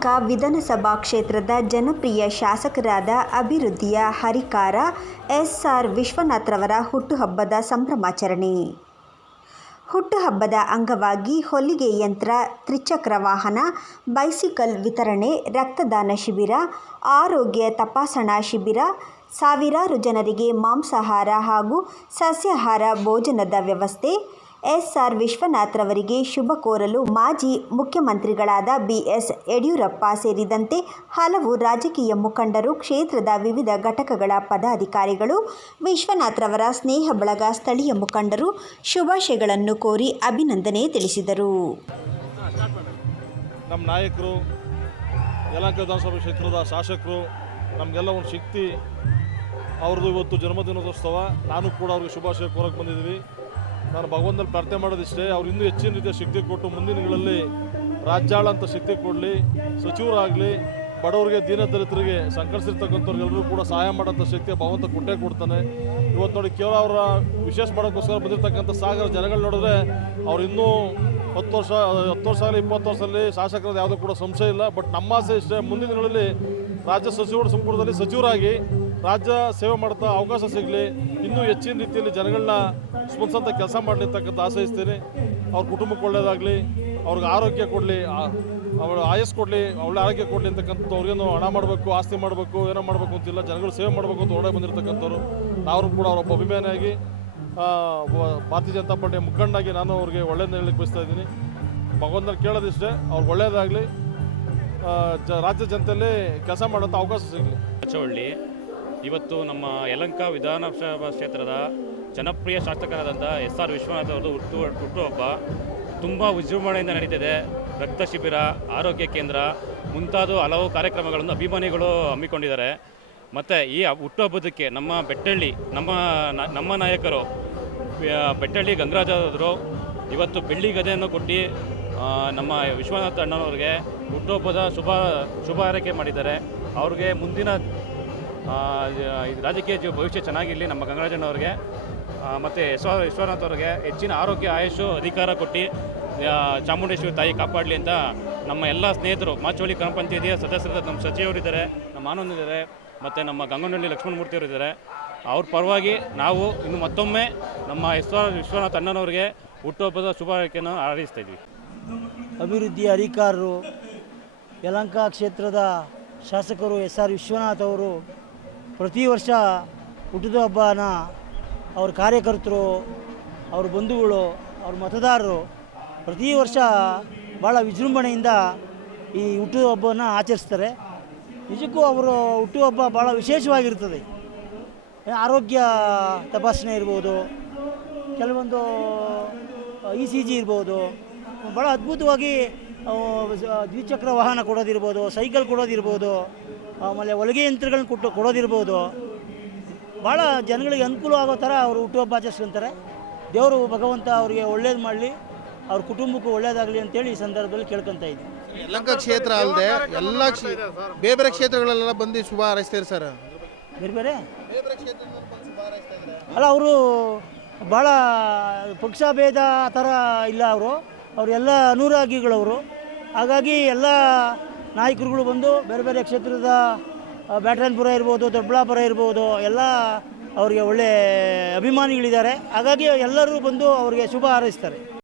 ವಿಧಾನಸಭಾ ಕ್ಷೇತ್ರದ ಜನಪ್ರಿಯ ಶಾಸಕರಾದ ಅಭಿವೃದ್ಧಿಯ ಹರಿಕಾರ ಎಸ್ ಆರ್ ವಿಶ್ವನಾಥ್ರವರ ಹುಟ್ಟುಹಬ್ಬದ ಸಂಭ್ರಮಾಚರಣೆ. ಹುಟ್ಟುಹಬ್ಬದ ಅಂಗವಾಗಿ ಹೊಲಿಗೆ ಯಂತ್ರ, ತ್ರಿಚಕ್ರ ವಾಹನ, ಬೈಸಿಕಲ್ ವಿತರಣೆ, ರಕ್ತದಾನ ಶಿಬಿರ, ಆರೋಗ್ಯ ತಪಾಸಣಾ ಶಿಬಿರ, ಸಾವಿರಾರು ಜನರಿಗೆ ಮಾಂಸಾಹಾರ ಹಾಗೂ ಸಸ್ಯಾಹಾರ ಭೋಜನದ ವ್ಯವಸ್ಥೆ ಎಸ್ ಆರ್ ವಿಶ್ವನಾಥ್ರವರಿಗೆ ಶುಭ ಕೋರಲು ಮಾಜಿ ಮುಖ್ಯಮಂತ್ರಿಗಳಾದ ಬಿಎಸ್ ಯಡಿಯೂರಪ್ಪ ಸೇರಿದಂತೆ ಹಲವು ರಾಜಕೀಯ ಮುಖಂಡರು ಕ್ಷೇತ್ರದ ವಿವಿಧ ಘಟಕಗಳ ಪದಾಧಿಕಾರಿಗಳು, ವಿಶ್ವನಾಥ್ರವರ ಸ್ನೇಹ ಬಳಗ ಸ್ಥಳೀಯ ಮುಖಂಡರು ಶುಭಾಶಯಗಳನ್ನು ಕೋರಿ ಅಭಿನಂದನೆ ತಿಳಿಸಿದರು. ನಮ್ಮ ನಾಯಕರು, ಯಲಹಂಕ ವಿಧಾನಸಭಾ ಕ್ಷೇತ್ರದ ಶಾಸಕರು, ನಮಗೆಲ್ಲ ಒಂದು ಶಕ್ತಿ, ಅವ್ರದ್ದು ಇವತ್ತು ಜನ್ಮದಿನೋತ್ಸವ, ನಾನು ಕೂಡ ಅವ್ರಿಗೆ ಶುಭಾಶಯ ಕೋರಕ್ಕೆ ಬಂದಿದ್ದೀವಿ. ನಾನು ಭಗವಂತನಲ್ಲಿ ಪ್ರಾರ್ಥನೆ ಮಾಡೋದಿಷ್ಟೇ, ಅವ್ರು ಇನ್ನೂ ಹೆಚ್ಚಿನ ರೀತಿಯ ಶಕ್ತಿ ಕೊಟ್ಟು ಮುಂದಿನ ದಿನಗಳಲ್ಲಿ ರಾಜ್ಯಾಳ ಅಂತ ಶಕ್ತಿ ಕೊಡಲಿ ಸಚಿವರಾಗಲಿ ಬಡವರಿಗೆ ದೀನದಲಿತರಿಗೆ ಸಂಕಟಿಸಿರ್ತಕ್ಕಂಥವ್ರಿಗೆಲ್ಲರೂ ಕೂಡ ಸಹಾಯ ಮಾಡೋಂಥ ಶಕ್ತಿ ಭಗವಂತ ಕೊಟ್ಟೇ ಕೊಡ್ತಾನೆ. ಇವತ್ತು ನೋಡಿ ಕೇವಲ ಅವರ ವಿಶೇಷ ಮಾಡೋಕ್ಕೋಸ್ಕರ ಬಂದಿರತಕ್ಕಂಥ ಸಾಗರ ಜನಗಳು ನೋಡಿದ್ರೆ ಅವ್ರು ಇನ್ನೂ ಹತ್ತು ವರ್ಷ ಹತ್ತು ವರ್ಷ ಆಗಲಿ, ಇಪ್ಪತ್ತು ವರ್ಷದಲ್ಲಿ ಶಾಸಕರದ್ದು ಯಾವುದೂ ಕೂಡ ಸಂಶಯ ಇಲ್ಲ. ಬಟ್ ನಮ್ಮ ಆಸೆ ಇಷ್ಟೇ, ಮುಂದಿನ ದಿನಗಳಲ್ಲಿ ರಾಜ್ಯ ಸಚಿವರ ಸಂಪುಟದಲ್ಲಿ ಸಚಿವರಾಗಿ ರಾಜ್ಯ ಸೇವೆ ಮಾಡ್ತಾ ಅವಕಾಶ ಸಿಗಲಿ, ಇನ್ನೂ ಹೆಚ್ಚಿನ ರೀತಿಯಲ್ಲಿ ಜನಗಳನ್ನ ಸ್ಪಂದಿಸಂತ ಕೆಲಸ ಮಾಡಲಿರ್ತಕ್ಕಂಥ ಆಶಯಿಸ್ತೀನಿ. ಅವ್ರ ಕುಟುಂಬಕ್ಕೆ ಒಳ್ಳೇದಾಗಲಿ, ಅವ್ರಿಗೆ ಆರೋಗ್ಯ ಕೊಡಲಿ ಅವಳ ಆಯಸ್ ಕೊಡಲಿ ಒಳ್ಳೆ ಆರೋಗ್ಯ ಕೊಡಲಿ ಅಂತಕ್ಕಂಥ ಅವ್ರಿಗೇನು ಹಣ ಮಾಡಬೇಕು, ಆಸ್ತಿ ಮಾಡಬೇಕು, ಏನೋ ಮಾಡಬೇಕು ಅಂತಿಲ್ಲ. ಜನಗಳು ಸೇವೆ ಮಾಡಬೇಕು ಅಂತ ಹೊರಗೆ ಬಂದಿರತಕ್ಕಂಥವ್ರು. ನಾವು ಕೂಡ ಅವರೊಬ್ಬ ಅಭಿಮಾನಿಯಾಗಿ ಭಾರತೀಯ ಜನತಾ ಪಾರ್ಟಿಯ ಮುಖಂಡಾಗಿ ನಾನು ಅವ್ರಿಗೆ ಒಳ್ಳೆಯದನ್ನ ಹೇಳಲಿಕ್ಕೆ ಬಯಸ್ತಾ ಇದ್ದೀನಿ. ಭಗವಂತನ ಕೇಳೋದಿಷ್ಟೇ, ಅವ್ರಿಗೆ ಒಳ್ಳೆಯದಾಗಲಿ ಜ, ರಾಜ್ಯ ಜನತೆಯಲ್ಲಿ ಕೆಲಸ ಮಾಡೋಂಥ ಅವಕಾಶ ಸಿಗಲಿ. ಇವತ್ತು ನಮ್ಮ ಯಲಂಕ ವಿಧಾನಸಭಾ ಕ್ಷೇತ್ರದ ಜನಪ್ರಿಯ ಶಾಸಕರಾದಂಥ ಎಸ್ ಆರ್ ವಿಶ್ವನಾಥ್ ಅವರದು ಹುಟ್ಟು ಹುಟ್ಟುಹಬ್ಬ ತುಂಬ ವಿಜೃಂಭಣೆಯಿಂದ ನಡೀತಿದೆ. ರಕ್ತ ಶಿಬಿರ, ಆರೋಗ್ಯ ಕೇಂದ್ರ ಮುಂತಾದ ಹಲವು ಕಾರ್ಯಕ್ರಮಗಳನ್ನು ಅಭಿಮಾನಿಗಳು ಹಮ್ಮಿಕೊಂಡಿದ್ದಾರೆ. ಮತ್ತು ಈ ಹುಟ್ಟುಹಬ್ಬದಕ್ಕೆ ನಮ್ಮ ಬೆಟ್ಟಳ್ಳಿ, ನಮ್ಮ ನಮ್ಮ ನಾಯಕರು ಬೆಟ್ಟಳ್ಳಿ ಗಂಗರಾಜರು ಇವತ್ತು ಬೆಳ್ಳಿ ಗದೆಯನ್ನು ಕೊಟ್ಟು ನಮ್ಮ ವಿಶ್ವನಾಥ್ ಅಣ್ಣನವ್ರಿಗೆ ಹುಟ್ಟುಹಬ್ಬದ ಶುಭ ಶುಭ ಹಾರೈಕೆ ಮಾಡಿದ್ದಾರೆ. ಅವ್ರಿಗೆ ಮುಂದಿನ ರಾಜಕೀಯ ಜೀವ ಭವಿಷ್ಯ ಚೆನ್ನಾಗಿರಲಿ ನಮ್ಮ ಗಂಗರಾಜಣ್ಣವ್ರಿಗೆ ಮತ್ತು ಯಶ್ವ ವಿಶ್ವನಾಥ್ ಅವ್ರಿಗೆ ಹೆಚ್ಚಿನ ಆರೋಗ್ಯ ಆಯುಷು ಅಧಿಕಾರ ಕೊಟ್ಟು ಚಾಮುಂಡೇಶ್ವರಿ ತಾಯಿ ಕಾಪಾಡಲಿ ಅಂತ ನಮ್ಮ ಎಲ್ಲ ಸ್ನೇಹಿತರು, ಮಾಚೋಳಿ ಗ್ರಾಮ ಪಂಚಾಯತಿಯ ಸದಸ್ಯರಾದ ನಮ್ಮ ಸಚಿವರಿದ್ದಾರೆ, ನಮ್ಮ ಆನಂದ್ ಇದ್ದಾರೆ, ಮತ್ತು ನಮ್ಮ ಗಂಗನಹಳ್ಳಿ ಲಕ್ಷ್ಮಣ ಇದ್ದಾರೆ. ಅವ್ರ ಪರವಾಗಿ ನಾವು ಇನ್ನು ಮತ್ತೊಮ್ಮೆ ನಮ್ಮ ಎಸ್ ವಿಶ್ವನಾಥ್ ಅಣ್ಣನವ್ರಿಗೆ ಹುಟ್ಟುಹಬ್ಬದ ಶುಭ ಹಾರೈಕೆಯನ್ನು ಹಾರೈಸ್ತಾ ಇದ್ವಿ. ಅಭಿವೃದ್ಧಿ ಅಧಿಕಾರರು, ಯಲಂಕ ಕ್ಷೇತ್ರದ ಶಾಸಕರು ಎಸ್ ಆರ್ ವಿಶ್ವನಾಥ್ ಅವರು ಪ್ರತಿ ವರ್ಷ ಹುಟ್ಟಿದ ಹಬ್ಬನ ಅವ್ರ ಕಾರ್ಯಕರ್ತರು, ಅವ್ರ ಬಂಧುಗಳು, ಅವ್ರ ಮತದಾರರು ಪ್ರತಿ ವರ್ಷ ಭಾಳ ವಿಜೃಂಭಣೆಯಿಂದ ಈ ಹುಟ್ಟುಹಬ್ಬನ ಆಚರಿಸ್ತಾರೆ. ನಿಜಕ್ಕೂ ಅವರು ಹುಟ್ಟುಹಬ್ಬ ಭಾಳ ವಿಶೇಷವಾಗಿರ್ತದೆ. ಆರೋಗ್ಯ ತಪಾಸಣೆ ಇರ್ಬೋದು, ಕೆಲವೊಂದು ಇ ಸಿ ಜಿ ಇರ್ಬೋದು ಭಾಳ ಅದ್ಭುತವಾಗಿ ದ್ವಿಚಕ್ರ ವಾಹನ ಕೊಡೋದಿರ್ಬೋದು ಸೈಕಲ್ ಕೊಡೋದಿರ್ಬೋದು ಆಮೇಲೆ ಹೊಲಿಗೆ ಯಂತ್ರಗಳನ್ನ ಕೊಟ್ಟು ಕೊಡೋದಿರ್ಬೋದು. ಭಾಳ ಜನಗಳಿಗೆ ಅನುಕೂಲ ಆಗೋ ಥರ ಅವರು ಹುಟ್ಟುಹಬ್ಬ ಆಚರಿಸ್ಕೊಂತಾರೆ. ದೇವರು ಭಗವಂತ ಅವರಿಗೆ ಒಳ್ಳೇದು ಮಾಡಲಿ ಅವ್ರ ಕುಟುಂಬಕ್ಕೂ ಒಳ್ಳೇದಾಗಲಿ ಅಂತೇಳಿ ಈ ಸಂದರ್ಭದಲ್ಲಿ ಕೇಳ್ಕೊತಾ ಇದ್ದೀನಿ. ಯಲಹಂಕ ಕ್ಷೇತ್ರ ಅಲ್ಲದೆ ಎಲ್ಲ ಬೇರೆ ಬೇರೆ ಕ್ಷೇತ್ರಗಳಲ್ಲೆಲ್ಲ ಬಂದು ಶುಭ ಹಾರೈಸ್ತಾರೆ ಸರ್? ಬೇರೆ ಬೇರೆ? ಅಲ್ಲ ಅವರು ಭಾಳ ಪಕ್ಷ ಭೇದ ಆ ಥರ ಇಲ್ಲ ಅವರು. ಅವರೆಲ್ಲ ಅನುರಾಗಿಗಳವರು. ಹಾಗಾಗಿ ಎಲ್ಲ ನಾಯಕರುಗಳು ಬಂದು ಬೇರೆ ಬೇರೆ ಕ್ಷೇತ್ರದ ಬ್ಯಾಟರನ್ಪುರ ಇರ್ಬೋದು, ದೊಡ್ಡಬಳ್ಳಾಪುರ ಇರ್ಬೋದು, ಎಲ್ಲ ಅವರಿಗೆ ಒಳ್ಳೆ ಅಭಿಮಾನಿಗಳಿದ್ದಾರೆ. ಹಾಗಾಗಿ ಎಲ್ಲರೂ ಬಂದು ಅವರಿಗೆ ಶುಭ ಹಾರೈಸ್ತಾರೆ.